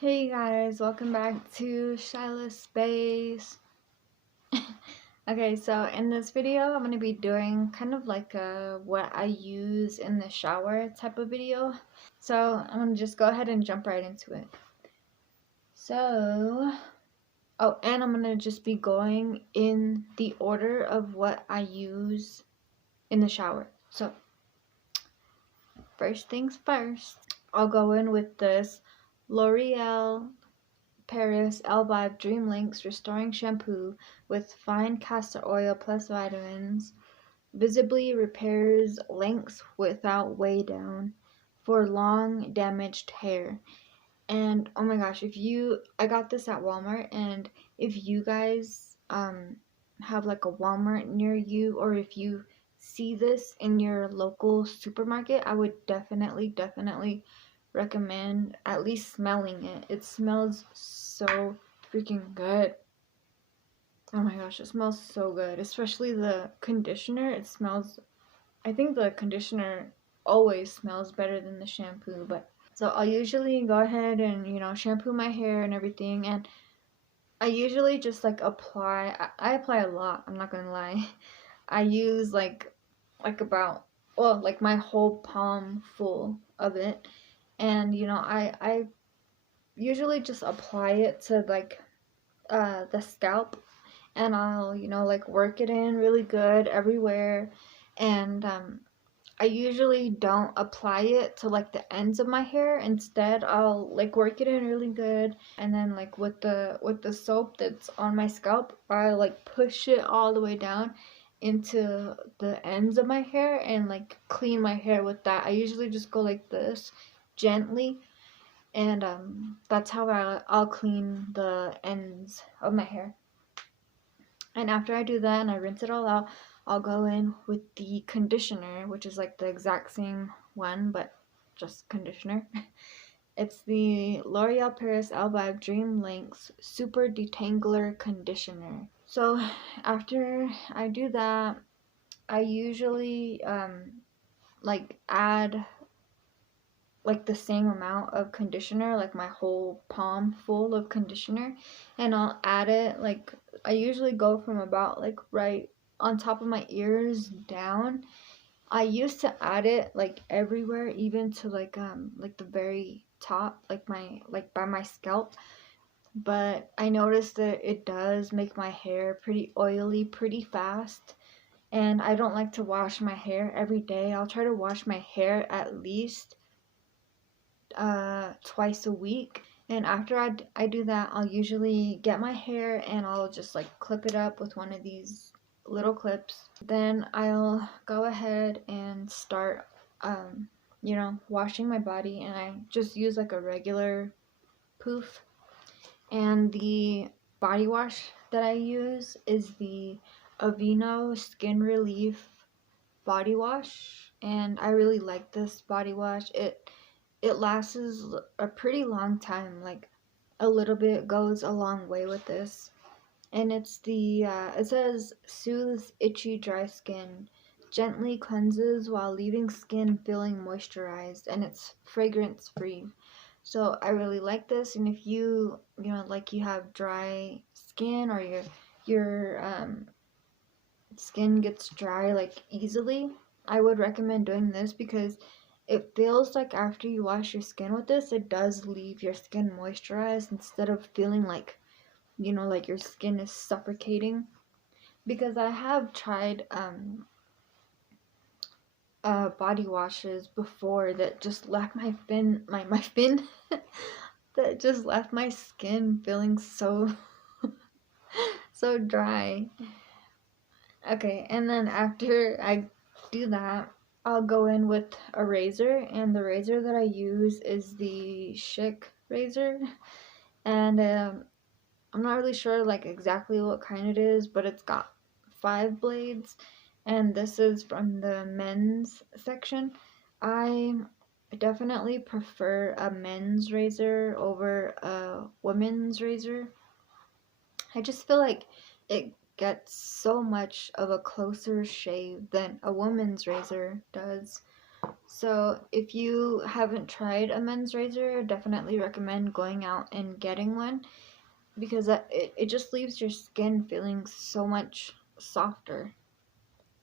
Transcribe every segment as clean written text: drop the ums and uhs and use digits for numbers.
Hey guys, welcome back to Shyla Space. Okay, so in this video, I'm going to be doing kind of like a what I use in the shower type of video. So I'm going to just go ahead and jump right into it. So, and I'm going to just be going in the order of what I use in the shower. So, first things first, I'll go in with this L'Oreal Paris Elvive Dream Links Restoring Shampoo with fine castor oil plus vitamins. Visibly repairs lengths without weigh down for long damaged hair. And oh my gosh, I got this at Walmart, and if you guys have like a Walmart near you, or if you see this in your local supermarket, I would definitely recommend at least smelling it. It smells so freaking good. Oh my gosh, it smells so good. Especially the conditioner. I think the conditioner always smells better than the shampoo, but so I'll usually go ahead and, shampoo my hair and everything, and I usually just like I apply a lot, I'm not gonna lie. I use about, well, like my whole palm full of it, and I usually just apply it to the scalp, and I'll like work it in really good everywhere, and I usually don't apply it to like the ends of my hair. Instead, I'll like work it in really good, and then like with the soap that's on my scalp, I like push it all the way down into the ends of my hair and like clean my hair with that. I usually just go like this gently, and that's how I'll clean the ends of my hair. And after I do that and I rinse it all out, I'll go in with the conditioner, which is like the exact same one, but just conditioner. It's the L'Oreal Paris Elvive Dream Links Super Detangler Conditioner. So after I do that, I usually add like the same amount of conditioner, like my whole palm full of conditioner, and I'll add it like I usually go from about like right on top of my ears down. I used to add it like everywhere, even to like the very top, like by my scalp, but I noticed that it does make my hair pretty oily pretty fast, and I don't like to wash my hair every day. I'll try to wash my hair at least twice a week. And after I do that, I'll usually get my hair and I'll just like clip it up with one of these little clips. Then I'll go ahead and start, washing my body, and I just use like a regular poof. And the body wash that I use is the Aveeno Skin Relief body wash, and I really like this body wash. It lasts a pretty long time. Like a little bit goes a long way with this. And it says soothes itchy dry skin, gently cleanses while leaving skin feeling moisturized, and it's fragrance free. So I really like this. And if like you have dry skin, or your skin gets dry like easily, I would recommend doing this, because it feels like after you wash your skin with this, it does leave your skin moisturized instead of feeling like, like your skin is suffocating. Because I have tried body washes before that just left my fin that just left my skin feeling so so dry. Okay, and then after I do that, I'll go in with a razor, and the razor that I use is the Schick razor, and I'm not really sure like exactly what kind it is, but it's got 5 blades, and this is from the men's section. I definitely prefer a men's razor over a women's razor. I just feel like it gets so much of a closer shave than a woman's razor does. So if you haven't tried a men's razor, definitely recommend going out and getting one, because it just leaves your skin feeling so much softer.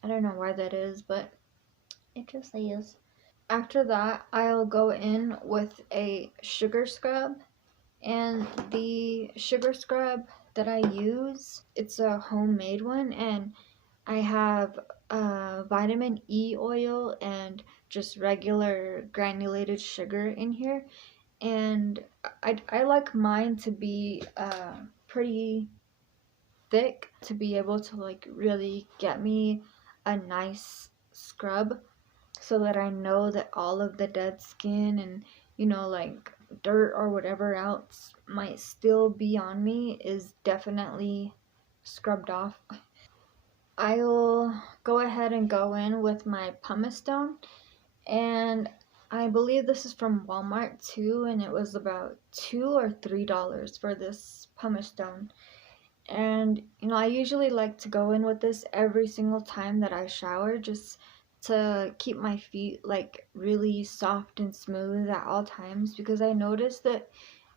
I don't know why that is, but it just is. After that, I'll go in with a sugar scrub, and the sugar scrub that I use, it's a homemade one, and I have vitamin E oil and just regular granulated sugar in here, and I like mine to be pretty thick to be able to like really get me a nice scrub, so that I know that all of the dead skin and, like dirt or whatever else might still be on me is definitely scrubbed off. I'll go ahead and go in with my pumice stone, and I believe this is from Walmart too, and it was about $2 or $3 for this pumice stone. And I usually like to go in with this every single time that I shower, just to keep my feet like really soft and smooth at all times, because I noticed that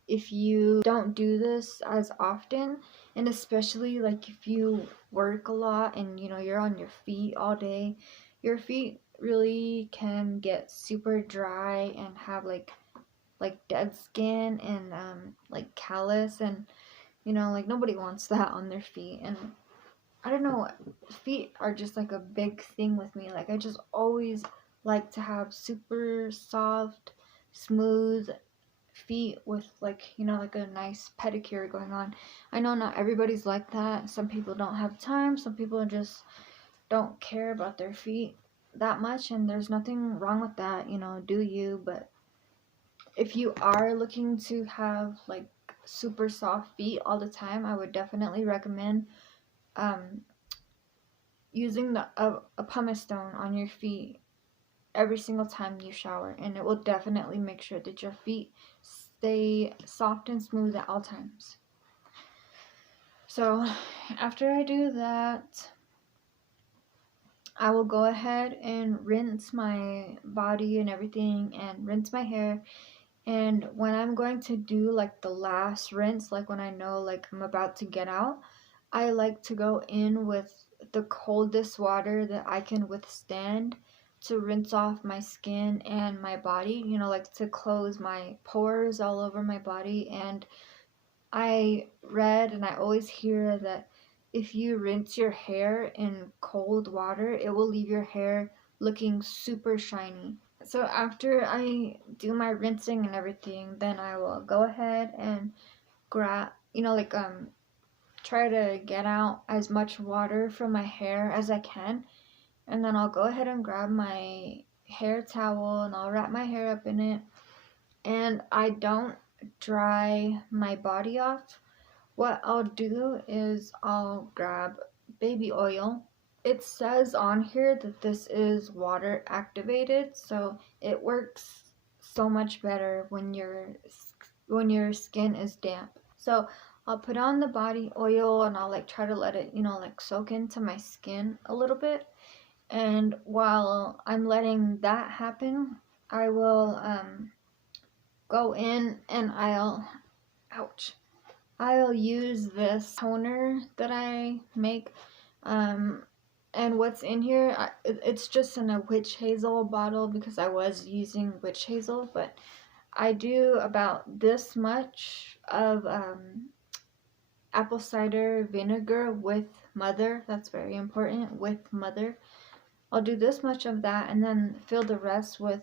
if you don't do this as often, and especially like if you work a lot and you're on your feet all day, your feet really can get super dry and have like dead skin and like callus, and like nobody wants that on their feet. And I don't know, feet are just like a big thing with me. Like I just always like to have super soft, smooth feet with like like a nice pedicure going on. I know not everybody's like that. Some people don't have time, some people just don't care about their feet that much, and there's nothing wrong with that. Do you? But if you are looking to have like super soft feet all the time, I would definitely recommend um, using a pumice stone on your feet every single time you shower, and it will definitely make sure that your feet stay soft and smooth at all times. So after I do that, I will go ahead and rinse my body and everything, and rinse my hair. And when I'm going to do like the last rinse, like when I know like I'm about to get out, I like to go in with the coldest water that I can withstand to rinse off my skin and my body, like to close my pores all over my body. And I read and I always hear that if you rinse your hair in cold water, it will leave your hair looking super shiny. So after I do my rinsing and everything, then I will go ahead and grab, try to get out as much water from my hair as I can. And then I'll go ahead and grab my hair towel and I'll wrap my hair up in it. And I don't dry my body off. What I'll do is I'll grab baby oil. It says on here that this is water activated, so it works so much better when your skin is damp. So I'll put on the body oil and I'll like try to let it, like soak into my skin a little bit. And while I'm letting that happen, I will go in and ouch, I'll use this toner that I make. Um, and what's in here, it's just in a witch hazel bottle because I was using witch hazel, but I do about this much of apple cider vinegar with mother. That's very important, with mother. I'll do this much of that and then fill the rest with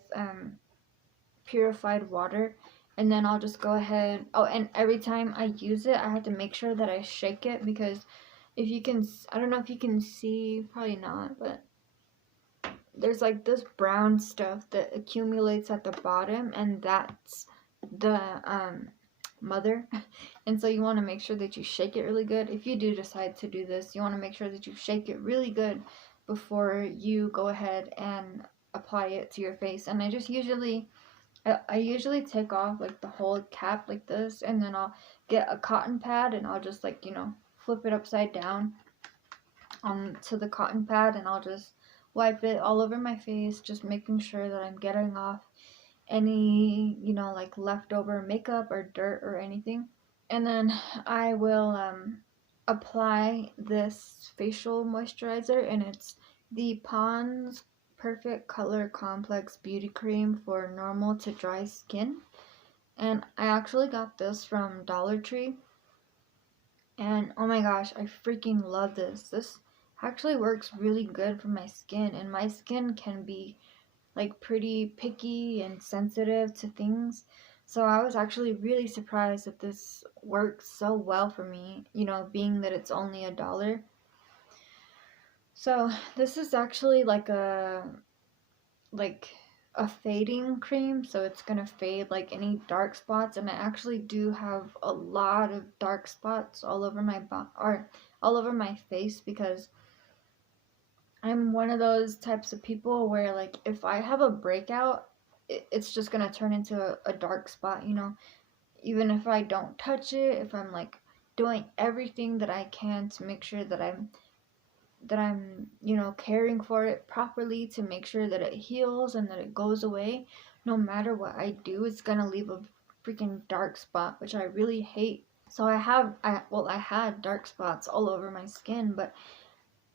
purified water, and then I'll just go ahead. Oh, and every time I use it, I have to make sure that I shake it, because if you can, I don't know if you can see, probably not, but there's like this brown stuff that accumulates at the bottom, and that's the mother. And so you want to make sure that you shake it really good. If you do decide to do this, you want to make sure that you shake it really good before you go ahead and apply it to your face. And I usually take off like the whole cap like this, and then I'll get a cotton pad and I'll just like, flip it upside down onto the cotton pad, and I'll just wipe it all over my face, just making sure that I'm getting off any, like leftover makeup or dirt or anything. And then I will apply this facial moisturizer, and it's the Pond's Perfect Color Complex Beauty Cream for normal to dry skin. And I actually got this from Dollar Tree. And oh my gosh, I freaking love this. This actually works really good for my skin, and my skin can be like pretty picky and sensitive to things. So I was actually really surprised that this works so well for me, being that it's only $1. So this is actually like a fading cream, so it's gonna fade like any dark spots, and I actually do have a lot of dark spots all over my all over my face, because I'm one of those types of people where, like, if I have a breakout, it's just gonna turn into a dark spot, even if I don't touch it, if I'm like doing everything that I can to make sure that I'm caring for it properly to make sure that it heals and that it goes away. No matter what I do, it's gonna leave a freaking dark spot, which I really hate. So I had dark spots all over my skin, but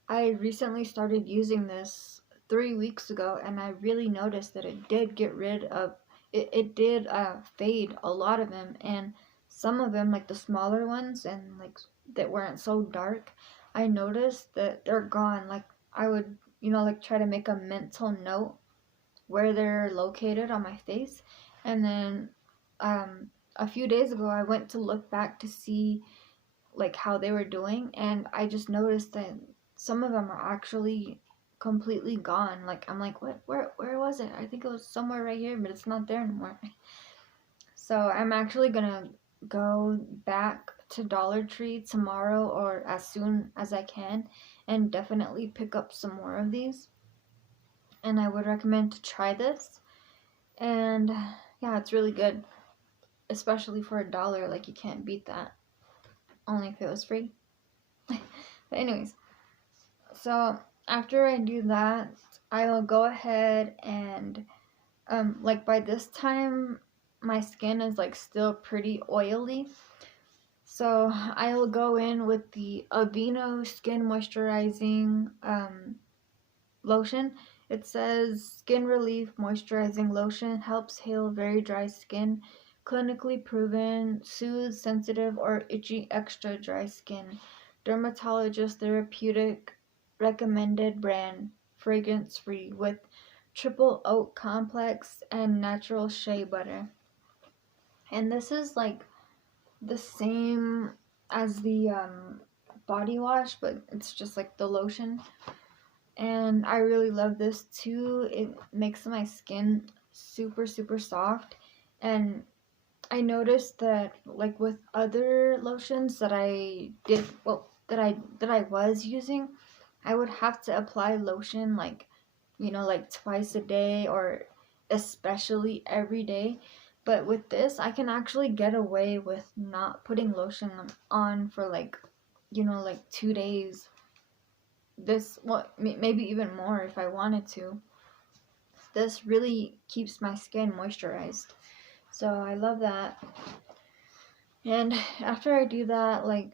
I recently started using this 3 weeks ago, and I really noticed that it did get rid of it did fade a lot of them, and some of them, like the smaller ones and like that weren't so dark, I noticed that they're gone. Like I would, like try to make a mental note where they're located on my face, and then a few days ago I went to look back to see like how they were doing, and I just noticed that some of them are actually completely gone. Like I'm like, what, where was it? I think it was somewhere right here, but it's not there anymore. So I'm actually gonna go back to Dollar Tree tomorrow or as soon as I can, and definitely pick up some more of these. And I would recommend to try this. And yeah, it's really good, especially for $1. Like you can't beat that. Only if it was free. But anyways, so after I do that, I will go ahead and like by this time my skin is like still pretty oily. So I will go in with the Aveeno Skin Moisturizing Lotion. It says Skin Relief Moisturizing Lotion helps heal very dry skin. Clinically proven, soothes sensitive or itchy extra dry skin. Dermatologist therapeutic recommended brand. Fragrance free with triple oat complex and natural shea butter. And this is like the same as the body wash, but it's just like the lotion. And I really love this too. It makes my skin super super soft, and I noticed that like with other lotions that I did well that I was using, I would have to apply lotion like like twice a day or especially every day. But with this, I can actually get away with not putting lotion on for like like 2 days. This maybe even more if I wanted to. This really keeps my skin moisturized. So I love that. And after I do that, like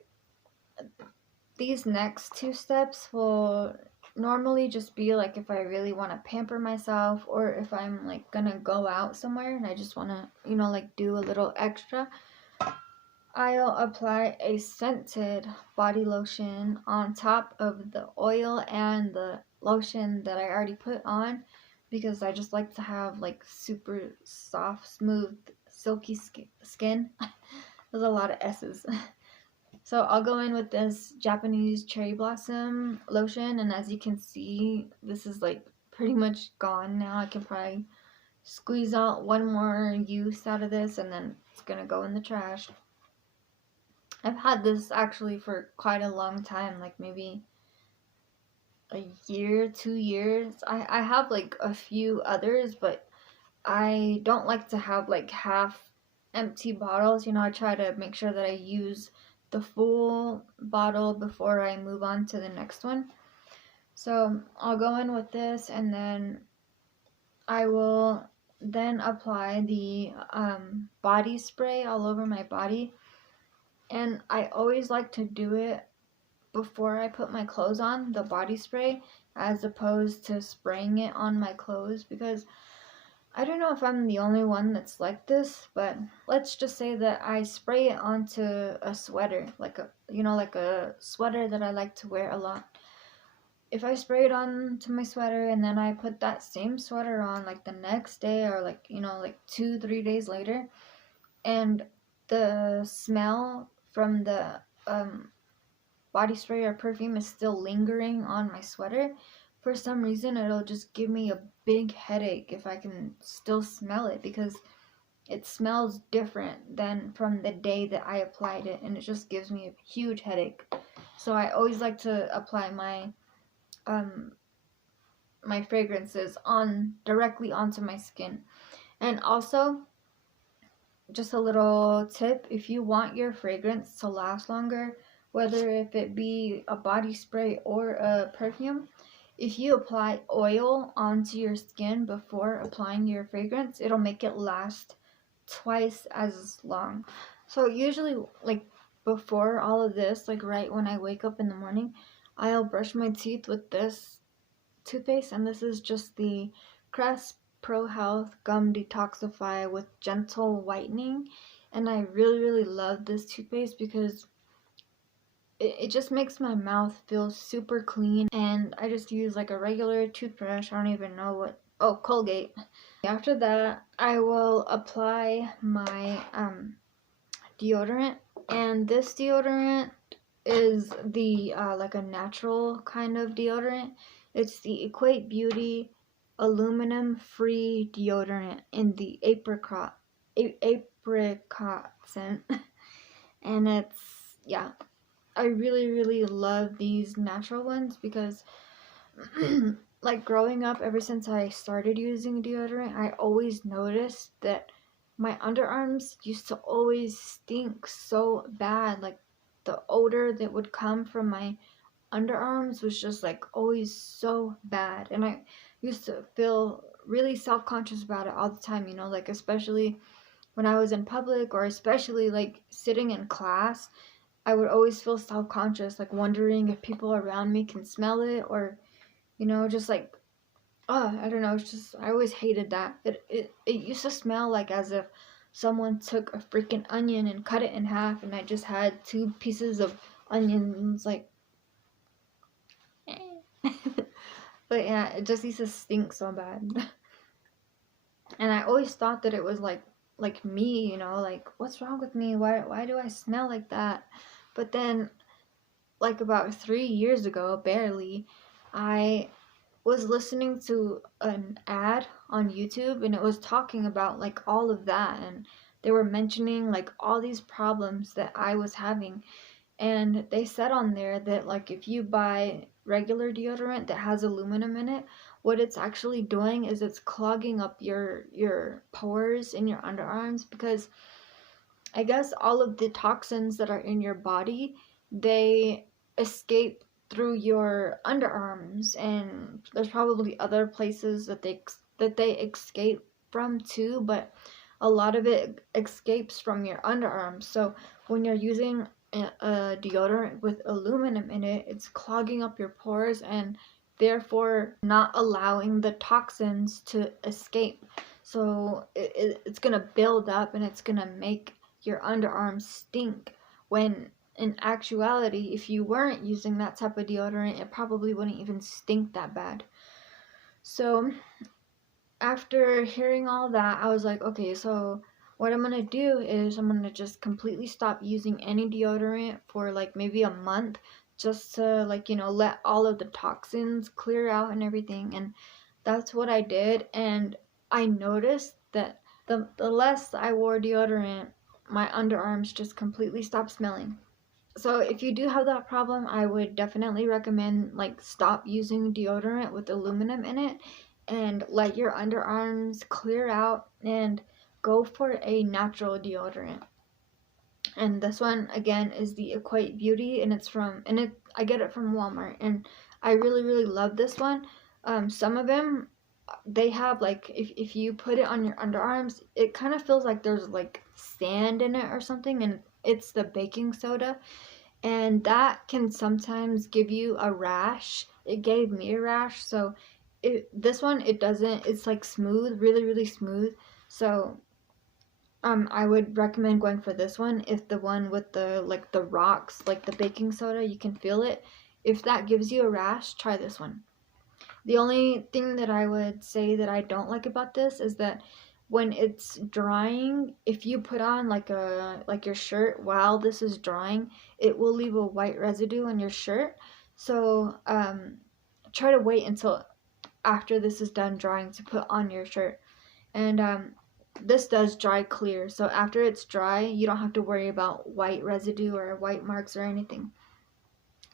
these next two steps will normally just be like if I really want to pamper myself, or if I'm like gonna go out somewhere and I just want to like do a little extra. I'll apply a scented body lotion on top of the oil and the lotion that I already put on, because I just like to have like super soft, smooth, silky skin. There's a lot of S's. So I'll go in with this Japanese cherry blossom lotion, and as you can see, this is like pretty much gone now. I can probably squeeze out one more use out of this, and then it's gonna go in the trash. I've had this actually for quite a long time, like maybe a year, 2 years. I have like a few others, but I don't like to have like half empty bottles. I try to make sure that I use the full bottle before I move on to the next one. So I'll go in with this, and then I will then apply the body spray all over my body. And I always like to do it before I put my clothes on, the body spray, as opposed to spraying it on my clothes, because I don't know if I'm the only one that's like this, but let's just say that I spray it onto a sweater, like a sweater that I like to wear a lot. If I spray it onto my sweater and then I put that same sweater on like the next day, or like 2-3 days later, and the smell from the body spray or perfume is still lingering on my sweater, for some reason it'll just give me a big headache if I can still smell it, because it smells different than from the day that I applied it, and it just gives me a huge headache. So I always like to apply my fragrances directly onto my skin. And also, just a little tip, if you want your fragrance to last longer, whether if it be a body spray or a perfume, if you apply oil onto your skin before applying your fragrance, it'll make it last twice as long. So usually, like, before all of this, like right when I wake up in the morning, I'll brush my teeth with this toothpaste, and this is just the Crest Pro Health Gum Detoxify with Gentle Whitening. And I really love this toothpaste because it just makes my mouth feel super clean. And I just use like a regular toothbrush. I don't even know what, oh, Colgate. After that, I will apply my deodorant, and this deodorant is the like a natural kind of deodorant. It's the Equate Beauty aluminum free deodorant in the apricot scent. And yeah, I really love these natural ones because like growing up, ever since I started using deodorant, I always noticed that my underarms used to always stink so bad. Like the odor that would come from my underarms was just like always so bad, and I used to feel really self-conscious about it all the time, like especially when I was in public, or especially like sitting in class. I would always feel self-conscious, like wondering if people around me can smell it, or just like, oh, I don't know, it's just, I always hated that. It used to smell like as if someone took a freaking onion and cut it in half, and I just had two pieces of onions, like, but yeah, it just used to stink so bad. And I always thought that it was like me, like, what's wrong with me? Why do I smell like that? But then, like about 3 years ago, barely, I was listening to an ad on YouTube, and it was talking about like all of that, and they were mentioning like all these problems that I was having. And they said on there that like if you buy regular deodorant that has aluminum in it, what it's actually doing is it's clogging up your pores in your underarms, because I guess all of the toxins that are in your body, they escape through your underarms, and there's probably other places that they escape from too, but a lot of it escapes from your underarms. So when you're using a deodorant with aluminum in it, it's clogging up your pores and therefore not allowing the toxins to escape. So it's gonna build up, and it's gonna make your underarms stink, when in actuality, if you weren't using that type of deodorant, it probably wouldn't even stink that bad. So after hearing all that, I was like, okay, so what I'm gonna do is I'm gonna just completely stop using any deodorant for like maybe a month, just to like, let all of the toxins clear out and everything. And that's what I did. And I noticed that the less I wore deodorant, my underarms just completely stopped smelling. So if you do have that problem, I would definitely recommend like stop using deodorant with aluminum in it, and let your underarms clear out and go for a natural deodorant. And this one again is the Equate Beauty, and I get it from Walmart, and I really love this one. Some of them, they have like, if you put it on your underarms, it kind of feels like there's like sand in it or something, and it's the baking soda, and that can sometimes give you a rash. It gave me a rash. So this one, it doesn't, it's like smooth, really smooth. So I would recommend going for this one. If the one with the like the rocks, like the baking soda, you can feel it, if that gives you a rash, try this one. The only thing that I would say that I don't like about this is that when it's drying, if you put on like your shirt while this is drying, it will leave a white residue on your shirt. So try to wait until after this is done drying to put on your shirt. And this does dry clear, so after it's dry, you don't have to worry about white residue or white marks or anything.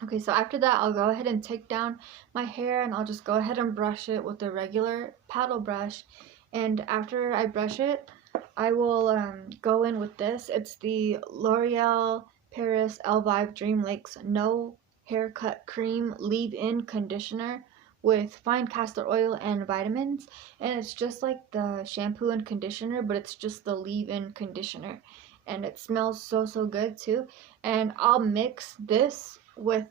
Okay, so after that, I'll go ahead and take down my hair, and I'll just go ahead and brush it with a regular paddle brush. And after I brush it, I will go in with this. It's the L'Oreal Paris Elvive Dream Lakes No Haircut Cream Leave-In Conditioner with fine castor oil and vitamins. And it's just like the shampoo and conditioner, but it's just the leave-in conditioner. And it smells so good too. And I'll mix this with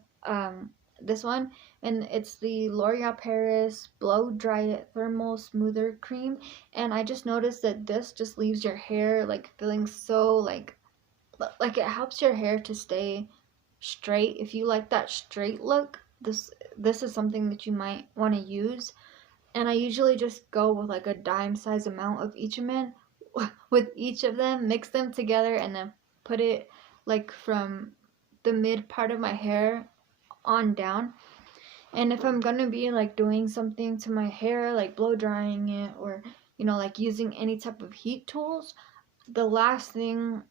this one, and it's the L'Oreal Paris Blow Dry It Thermal Smoother Cream. And I just noticed that this just leaves your hair like feeling so like it helps your hair to stay straight. If you like that straight look, this is something that you might want to use. And I usually just go with like a dime size amount of each of them, mix them together, and then put it like from the mid part of my hair on down. And if I'm gonna be like doing something to my hair, like blow drying it, or like using any type of heat tools, the last thing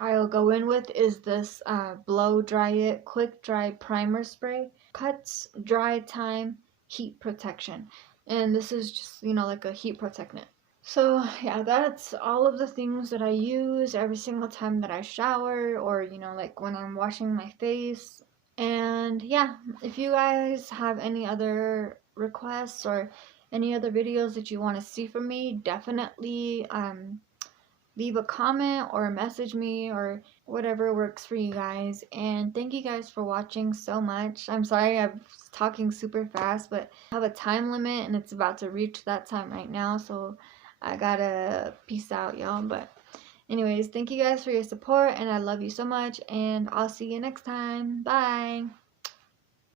I'll go in with is this Blow Dry It Quick Dry Primer Spray. Cuts, dry time, heat protection. And this is just, like a heat protectant. So yeah, that's all of the things that I use every single time that I shower, or like when I'm washing my face. And yeah, if you guys have any other requests or any other videos that you want to see from me, definitely leave a comment or message me or whatever works for you guys. And thank you guys for watching so much. I'm sorry I'm talking super fast, but I have a time limit and it's about to reach that time right now, so I gotta peace out, y'all. But anyways, thank you guys for your support, and I love you so much, and I'll see you next time. Bye.